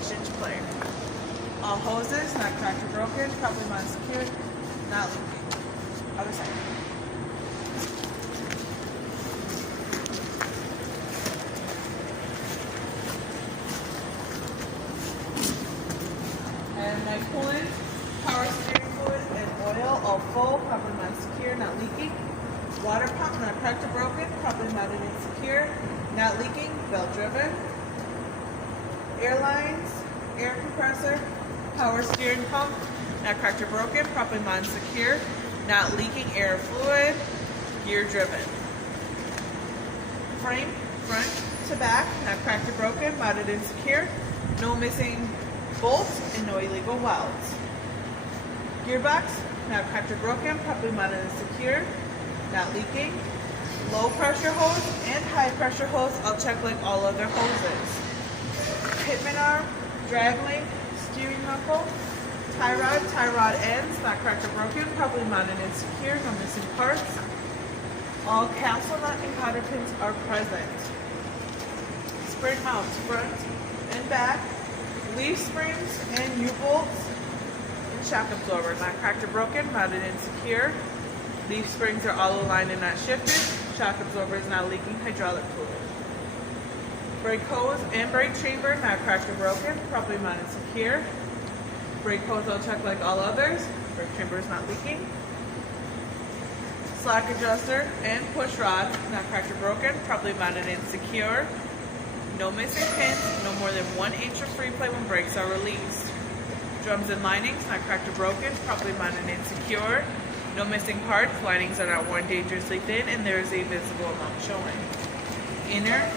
4-inch play. All hoses, not cracked or broken, properly mounted and secured, not leaking. Other side. And my coolant, power steering fluid, and oil, all full, properly mounted and secure, not leaking. Water pump, not cracked or broken, properly mounted and secure, not leaking, belt driven. Air lines, air compressor, power steering pump, not cracked or broken, properly mounted and secure, not leaking air fluid, gear driven. Frame, front to back, not cracked or broken, mounted and secure, no missing bolts and no illegal welds. Gearbox, not cracked or broken, properly mounted and secure, not leaking. Low pressure hose and high pressure hose, I'll check like all other hoses. Pitman arm, drag link, steering knuckle, tie rod ends, not cracked or broken, properly mounted and secure, no missing parts. All castle nut and cotter pins are present. Spring mounts, front and back, leaf springs and U-bolts, and shock absorber, not cracked or broken, mounted and secure. Leaf springs are all aligned and not shifted. Shock absorber is not leaking hydraulic fluid. Brake hose and brake chamber, not cracked or broken, properly mounted and secure. Brake hose I'll check like all others. Brake chamber is not leaking. Slack adjuster and push rod, not cracked or broken, properly mounted and secure. No missing pins, no more than 1 inch of free play when brakes are released. Drums and linings, not cracked or broken, properly mounted and secure. No missing parts, linings are not worn dangerously thin, and there is a visible amount showing. Inner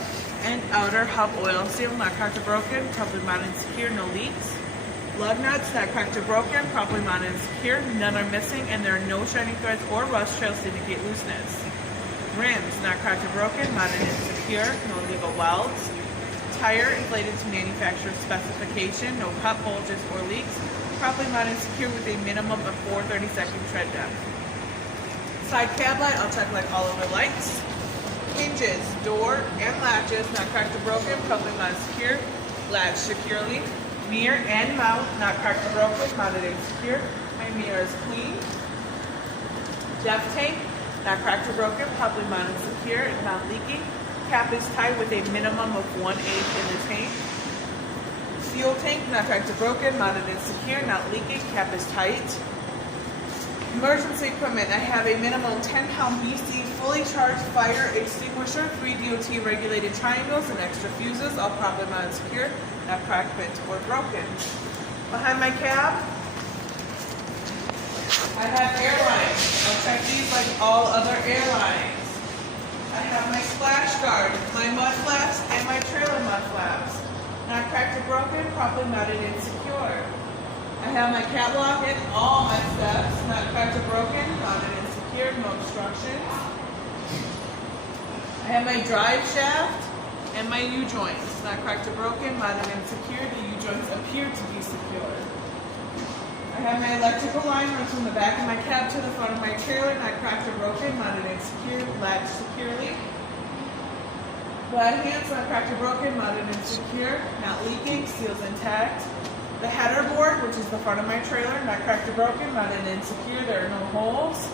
and outer hub oil seal, not cracked or broken, properly mounted and secure, no leaks. Lug nuts, not cracked or broken, properly mounted and secure, none are missing, and there are no shining threads or rust trails to indicate looseness. Rims, not cracked or broken, mounted and secure, no illegal welds. Tire inflated to manufacturer's specification, no cut, bulges, or leaks, properly mounted and secure with a minimum of 4 30-second tread depth. Side cab light, I'll check like all other lights. Hinges, door, and latches, not cracked or broken, properly mounted and secure, latch securely. Mirror and mount, not cracked or broken, mounted and secure. My mirror is clean. Depth tank, not cracked or broken, properly mounted and secure, and not leaking. Cap is tight with a minimum of 1/8 in the tank. Fuel tank, not cracked or broken, mounted and secure, not leaking, cap is tight. Emergency equipment, I have a minimum 10-pound BC fully charged fire extinguisher, 3 DOT regulated triangles, and extra fuses, all properly mounted and secure, not cracked, bent, or broken. Behind my cab, I have airlines. I'll check these like all other airlines. I have my splash guard, my mud flaps, and my trailer mud flaps. Not cracked or broken, properly mounted and secure. I have my catwalk and all my steps, not cracked or broken, mounted and secure, no obstructions. I have my drive shaft and my U-joints, not cracked or broken, mounted and secure. The U-joints appear to be secure. I have my electrical line runs from the back of my cab to the front of my trailer, not cracked or broken, mounted and secure, latched securely. Glad hands, not cracked or broken, mounted and secure, not leaking, seals intact. The header board, which is the front of my trailer, not cracked or broken, mounted and secure, there are no holes.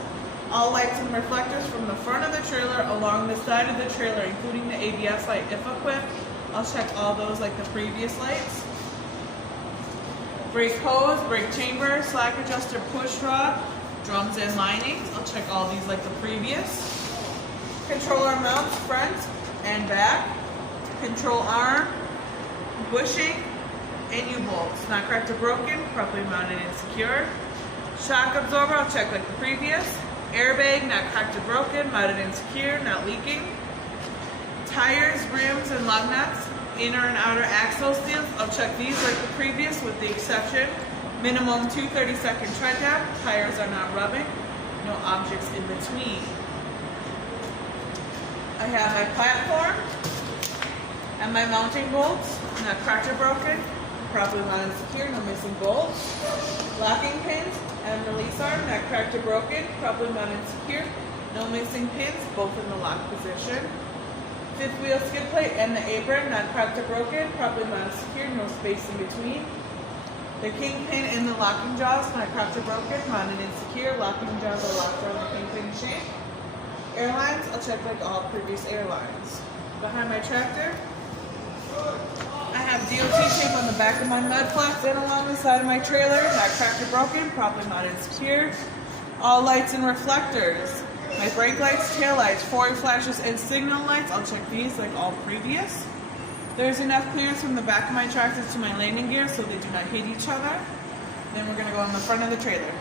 All lights and reflectors from the front of the trailer along the side of the trailer, including the ABS light if equipped. I'll check all those like the previous lights. Brake hose, brake chamber, slack adjuster push rod, drums and linings. I'll check all these like the previous. Controller mounts front and back. Control arm, bushing, and U-bolts. Not cracked or broken, properly mounted and secure. Shock absorber, I'll check like the previous. Airbag, not cracked or broken, mounted and secure, not leaking. Tires, rims, and lug nuts. Inner and outer axle seals, I'll check these like the previous with the exception. Minimum 2 30-second tread depth. Tires are not rubbing. No objects in between. I have my platform and my mounting bolts, not cracked or broken, properly mounted and secure, no missing bolts. Locking pins and release arm, not cracked or broken, properly mounted and secure, no missing pins, both in the lock position. Fifth wheel skid plate and the apron, not cracked or broken, properly mounted secure, no space in between. The kingpin and the locking jaws, not cracked or broken, mounted and secure, locking jaws are locked around the kingpin shank. Airlines, I'll check like all previous airlines. Behind my tractor, I have DOT tape on the back of my mud flaps and along the side of my trailer, not cracked or broken, properly mounted and secure. All lights and reflectors. My brake lights, tail lights, forward flashes, and signal lights, I'll check these like all previous. There's enough clearance from the back of my tractor to my landing gear so they do not hit each other. Then we're going to go on the front of the trailer.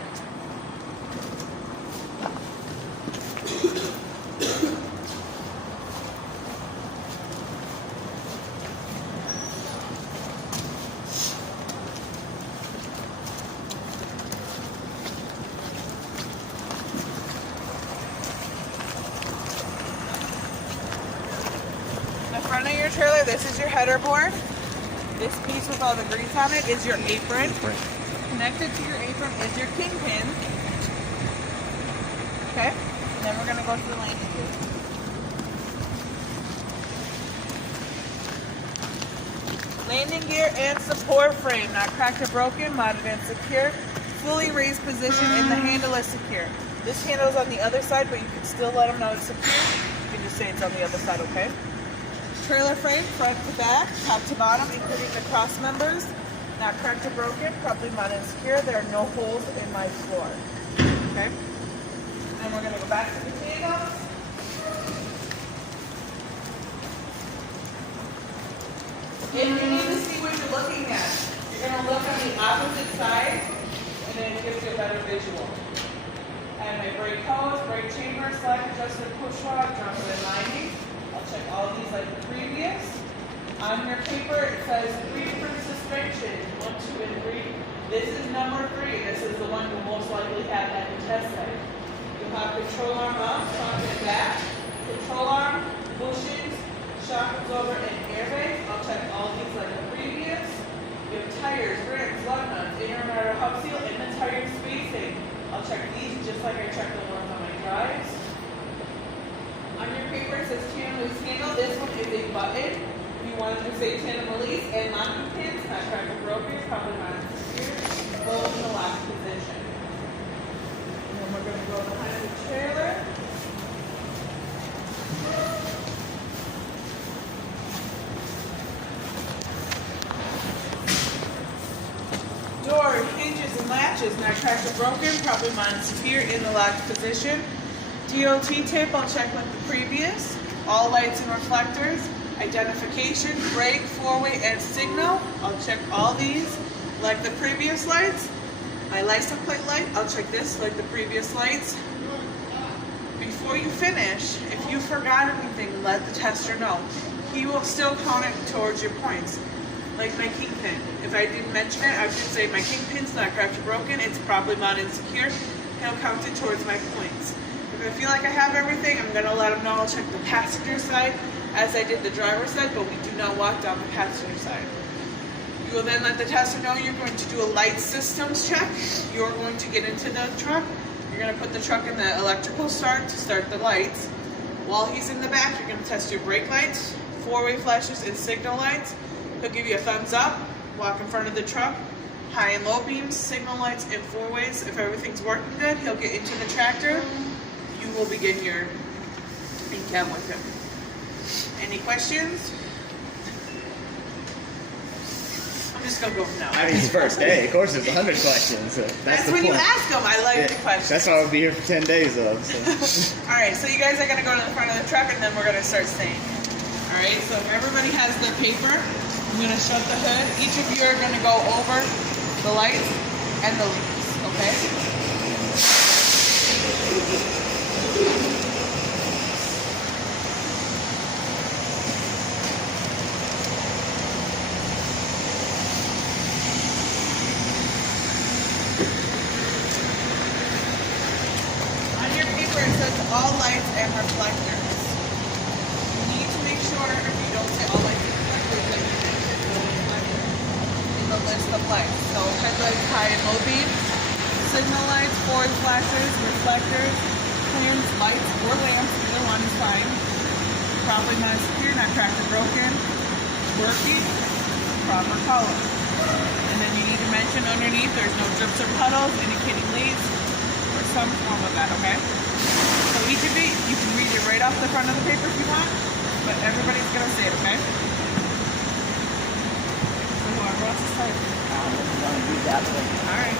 Front of your trailer, this is your header board. This piece with all the grease on it is your apron. Connected to your apron is your kingpin. Okay, and then we're going to go to the landing gear. Landing gear and support frame, not cracked or broken, mounted and secure. Fully raised position and the handle is secure. This handle is on the other side, but you can still let them know it's secure. You can just say it's on the other side, okay? Trailer frame, front to back, top to bottom, including the cross members, not cracked or broken, properly mounted and secure. There are no holes in my floor. Okay? And we're going to go back to the handles. If you need to see what you're looking at, you're going to look on the opposite side, and then it gives you a better visual. And my brake hose, brake chamber, slack adjuster, push rod, drums and lining. I'll check all these like the previous. On your paper, it says 3 different suspensions, 1, 2, and 3. This is number 3. This is the one you'll most likely have at the test site. You'll have control arm up, front and back, control arm, bushings, shock absorber, and airbag. I'll check all these like the previous. You have tires, rims, lug nuts, inner and outer hub seal, and the tire spacing. I'll check these just like I check the ones on my drives. On your paper it says tandem release handle. This one is a button. If you wanted to say tandem release and locking pins, not cracked or broken, probably not secure. Both in the lock position. And then we're going to go behind the trailer. Door, hinges, and latches, not cracked or broken, probably mounted secure in the locked position. DOT tape, I'll check like the previous. All lights and reflectors. Identification, brake, four-way, and signal. I'll check all these like the previous lights. My license plate light, I'll check this like the previous lights. Before you finish, if you forgot anything, let the tester know. He will still count it towards your points. Like my kingpin. If I didn't mention it, I would say my kingpin's not cracked or broken, it's properly mounted and secure. He'll count it towards my points. If I feel like I have everything, I'm going to let him know. I'll check the passenger side as I did the driver's side, but we do not walk down the passenger side. You will then let the tester know you're going to do a light systems check. You're going to get into the truck. You're going to put the truck in the electrical start to start the lights. While he's in the back, you're going to test your brake lights, four-way flashes, and signal lights. He'll give you a thumbs up, walk in front of the truck, high and low beams, signal lights, and four-ways. If everything's working good, he'll get into the tractor. You will begin your in-cab with him. Any questions? I'm just going to go from now. I mean, it's the first day. Of course, there's 100 questions. So that's the when point. You ask them. I like the questions. That's why I'll be here for 10 days, though. So. All right, so you guys are going to go to the front of the truck, and then we're going to start saying. All right, so if everybody has their paper, I'm going to shut the hood. Each of you are going to go over the lights and the leaves, okay? On your paper, it says all lights and reflectors. If you don't say all lights and reflectors, then you mention the reflector in the list of lights. So headlights, high and low beams, signal lights, forward flashes, reflectors, clearance lights or lamps, either one is fine. properly mounted, secure, not cracked or broken, working, proper color. And then you need to mention underneath there's no drips or puddles indicating leaks or some form of that, okay? So each of you can read it right off the front of the paper if you want, but everybody's gonna say it, okay? So whoever else is typing. All right.